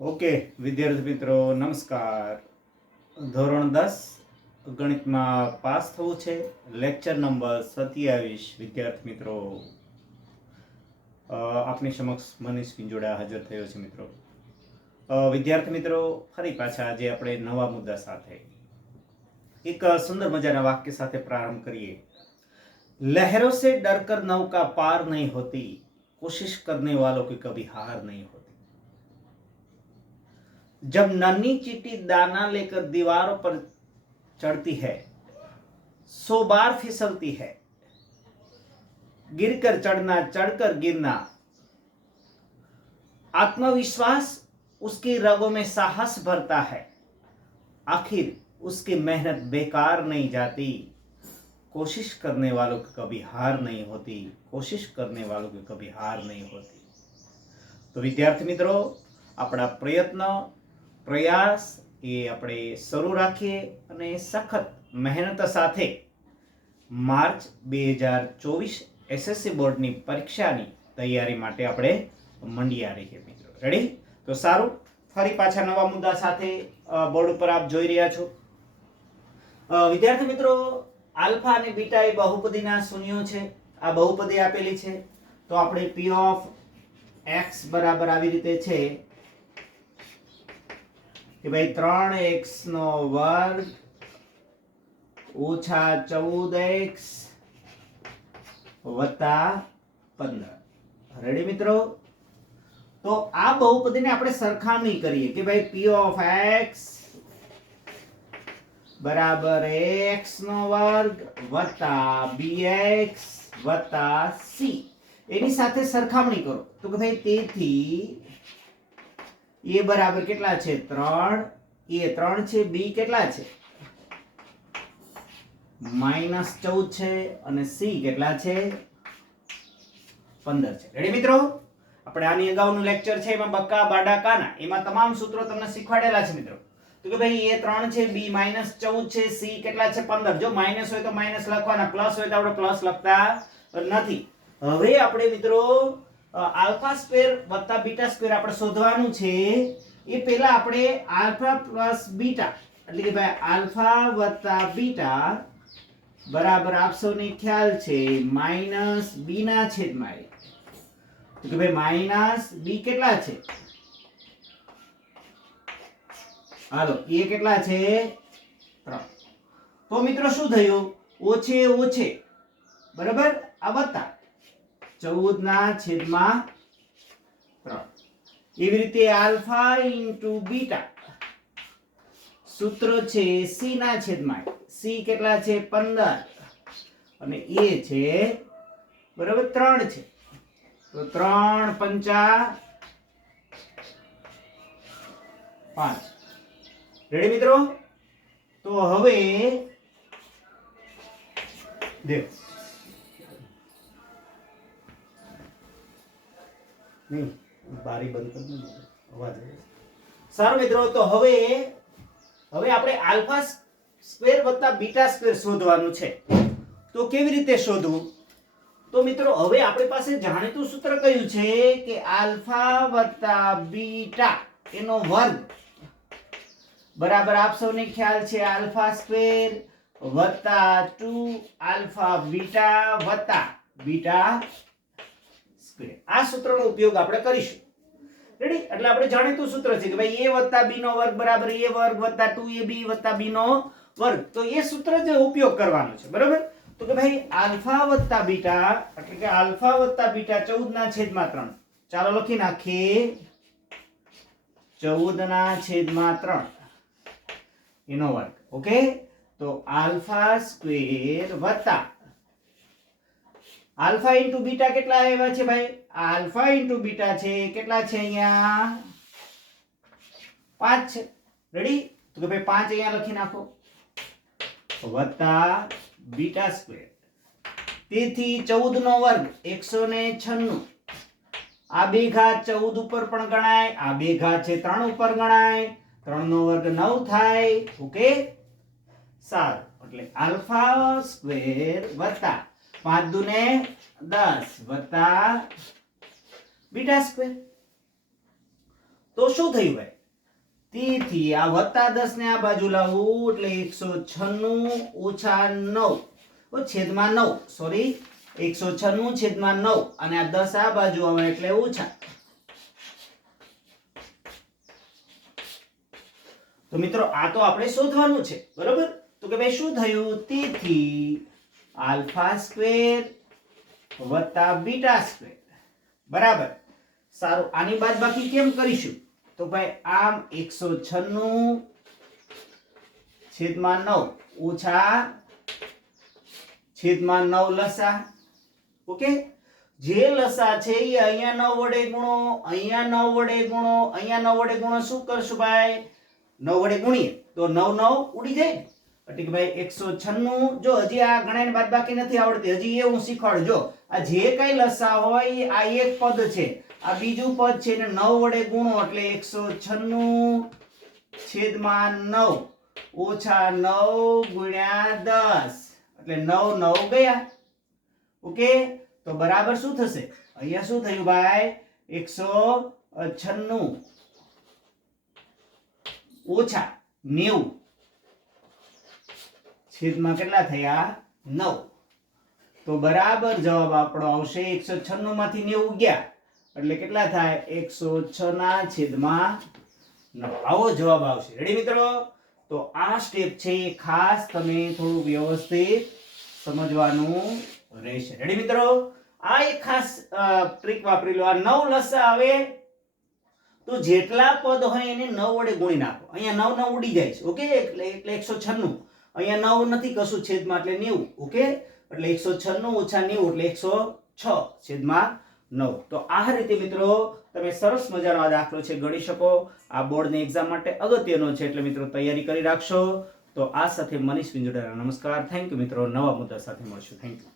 Okay વિદ્યાર્થી મિત્રો નમસ્કાર. ધોરણ 10 ગણિતમાં પાસ થવું છે. Lecture number 27. વિદ્યાર્થી મિત્રો આપની સમક્ષ મનીષ પિંજોડા હાજર થયો છે. મિત્રો વિદ્યાર્થી મિત્રો ફરી પાછા આજે આપણે નવા મુદ્દા સાથે એક સુંદર મજાના વાક્ય સાથે પ્રારંભ કરીએ. લહેરોं से डरकर नौका पार नहीं होती, कोशिश करने वालों की कभी हार नहीं होती. जब नन्ही चींटी दाना लेकर दीवारों पर चढ़ती है, 100 बार फिसलती है, गिरकर चढ़ना, चढ़कर गिरना. आत्मविश्वास उसकी रगों में साहस भरता है, आखिर उसकी मेहनत बेकार नहीं जाती. कोशिश करने वालों की कभी हार नहीं होती, कोशिश करने वालों की कभी हार नहीं होती. तो विद्यार्थी मित्रों, अपना प्रयत्न प्रयास એ આપણે શરૂ રાખીએ અને સખત મહેનત સાથે માર્ચ 2024 એસએસસી બોર્ડની પરીક્ષાની તૈયારી માટે આપણે મંડ્યા રહીએ મિત્રો. રેડી? તો સારું, ફરી પાછા નવા મુદ્દા સાથે બોર્ડ ઉપર આપ જોઈ રહ્યા છો. વિદ્યાર્થી મિત્રો, આલ્ફા અને બીટા એ બહુપદીના શૂન્યો છે. આ બહુપદી આપેલી છે તો આપણે p ઓફ x બરાબર આવી રીતે છે કે ભાઈ 3x નો વર્ગ ઓછા 14x વત્તા 15. રેડી મિત્રો? તો આ બહુપદીને આપણે સરખામણી કરીએ કે ભાઈ p ઓફ x બરાબર x નો વર્ગ વત્તા bx વત્તા c એની સાથે સરખામણી કરો તો કે ભાઈ તેથી a બરાબર કેટલા છે 3, a 3 છે, b કેટલા છે -14 છે અને c કેટલા છે 15 છે. રેડી મિત્રો? આપણે આની અગાઉનું લેક્ચર છે એમાં બક્કા બાડા કાના એમાં તમામ સૂત્રો તમને શીખવાડેલા છે મિત્રો. તો કે ભાઈ a 3 છે, b -14 છે, c કેટલા છે 15. જો માઈનસ હોય તો માઈનસ લખવાના, પ્લસ હોય તો આપણે પ્લસ લખતા નથી. હવે આપણે મિત્રો આલ્ફા સ્ક્વેર વત્તા બીટા સ્ક્વેર આપણે શોધવાનું છે. એ પહેલા આપણે આલ્ફા પ્લસ બીટા એટલે કે ભાઈ આલ્ફા વત્તા બીટા બરાબર આપસોને ખ્યાલ છે માઈનસ b ના છેદમાં a. તો કે ભાઈ માઈનસ b કેટલા છે? હાલો, a કેટલા છે 3. તો મિત્રો શું થયું? ઓછે ઓછે બરાબર આ વત્તા 14 ના છેદમાં 3. એવી રીતે આલ્ફા ઇન્ટુ બીટા સૂત્ર છે c ના છેદમાં c કેટલા છે 15 અને a છે બરાબર 3 છે. તો 3 5 5. રેડી મિત્રો? તો હવે દેખ નહીં બારી બંધ કરી દો, અવાજ આવે. સારું મિત્રો, તો હવે આપણે આલ્ફા સ્ક્વેર વત્તા બીટા સ્ક્વેર શોધવાનું છે. તો કેવી રીતે શોધવું? તો મિત્રો હવે આપણી પાસે જાણીતું સૂત્ર કયું છે કે આલ્ફા વત્તા બીટા એનો વર્ગ બરાબર આપ સૌને ખ્યાલ છે આલ્ફા સ્ક્વેર વત્તા 2 આલ્ફા બીટા વત્તા બીટા સ્ક્વેર. આ સૂત્રનો ઉપયોગ આપણે કરીશું. રેડી? એટલે આપણે જાણીતું સૂત્ર છે કે ભાઈ a વત્તા b નો વર્ગ બરાબર a વર્ગ વત્તા 2ab વત્તા b નો વર્ગ. તો એ સૂત્ર જે ઉપયોગ કરવાનો છે. બરાબર? તો કે ભાઈ આલ્ફા વત્તા બીટા એટલે કે આલ્ફા વત્તા બીટા 14 ના છેદમાં 3. ચાલો લખી નાખીએ 14 ના છેદમાં 3 એનો વર્ગ. ઓકે? તો આલ્ફા સ્ક્વેર વત્તા આલ્ફા ઇન્ટુ બીટા કેટલા આવ્યા છે ભાઈ? આલ્ફા ઇન્ટુ બીટા છે કેટલા છે અહીંયા 5 છે. રેડી? તો કે ભાઈ 5 અહીંયા લખી નાખો વત્તા બીટા સ્ક્વેર તેથી 14 નો વર્ગ 196. આ બે ઘાત 14 ઉપર પણ ગણાય, આ બે ઘાત છે 3 ઉપર ગણાય. 3 નો વર્ગ 9 થાય. ઓકે? સારું, એટલે આલ્ફા સ્ક્વેર વત્તા 5 દુને 10 વત્તા બીટા સ્ક્વેર. તો શું થયું ભાઈ? તેથી આ +10 ને આ બાજુ લાવવું એટલે 196 ઓછા 9 છેદમાં 9, સોરી 196 છેદમાં 9 અને આ 10 આ બાજુ આવે એટલે ઓછા. તો મિત્રો આ તો આપણે શોધવાનું છે, બરોબર? તો કે ભાઈ શું થયું? તેથી α² વત્તા β², બરાબર. સારું, આની બાદબાકી કેમ કરીશું? તો ભાઈ આમ 196 છેદમાં 9 ઓછા છેદમાં 9 લસા. ઓકે, જે લસા છે એ અહીંયા 9 વડે ગુણો, અહીંયા 9 વડે ગુણો, અહીંયા 9 વડે ગુણો. શું કરશું ભાઈ? 9 વડે ગુણીએ તો 9 9 ઉડી જાય ને. એટલે કે ભાઈ 196. જો હજી આ ગણાઈને બાદબાકી નથી આવડતી, હજી એ હું શીખવાડું. જો આ જે કઈ લસા હોય આ એક પદ છે, આ બીજું પદ છે, એને 9 વડે ગુણો એટલે 196 છેદમાં 9 ઓછા 9 ગુણ્યા 10 એટલે 9 9 ગયા. ઓકે, તો બરાબર શું થશે? અહીંયા શું થયું ભાઈ? 196 ઓછા 90 છેદમાં કેટલા થયા? 9. તો બરાબર જવાબ આપણો આવશે 196 માંથી 90 ગયા એટલે કેટલા થાય? 106 ના છેદમાં 9. આવો જવાબ આવશે. રેડી મિત્રો? તો આ સ્ટેપ છે એ ખાસ તમે થોડું વ્યવસ્થિત સમજવાનું રહેશે. રેડી મિત્રો? આ એક ખાસ ટ્રીક વાપરી લો. આ 9 લસા આવે તો જેટલા પદ હોય એને 9 વડે ગુણી નાખો. અહીંયા 9 9 ઉડી જાય છે. ઓકે, એટલે 196. અહીંયા 9 નથી કશું છેદમાં એટલે 90. ઓકે, એટલે 196 ઓછા 90 એટલે 106 છેદમાં 9. તો આ રીતે મિત્રો તમે સરસ મજાનો આ દાખલો છે ગણી શકો. આ બોર્ડની એક્ઝામ માટે અગત્યનો છે, એટલે મિત્રો તૈયારી કરી રાખશો. તો આ સાથે મનીષ વિંજોડાના નમસ્કાર. થેન્ક યુ મિત્રો. નવા મુદ્દા સાથે મળશું. Thank you.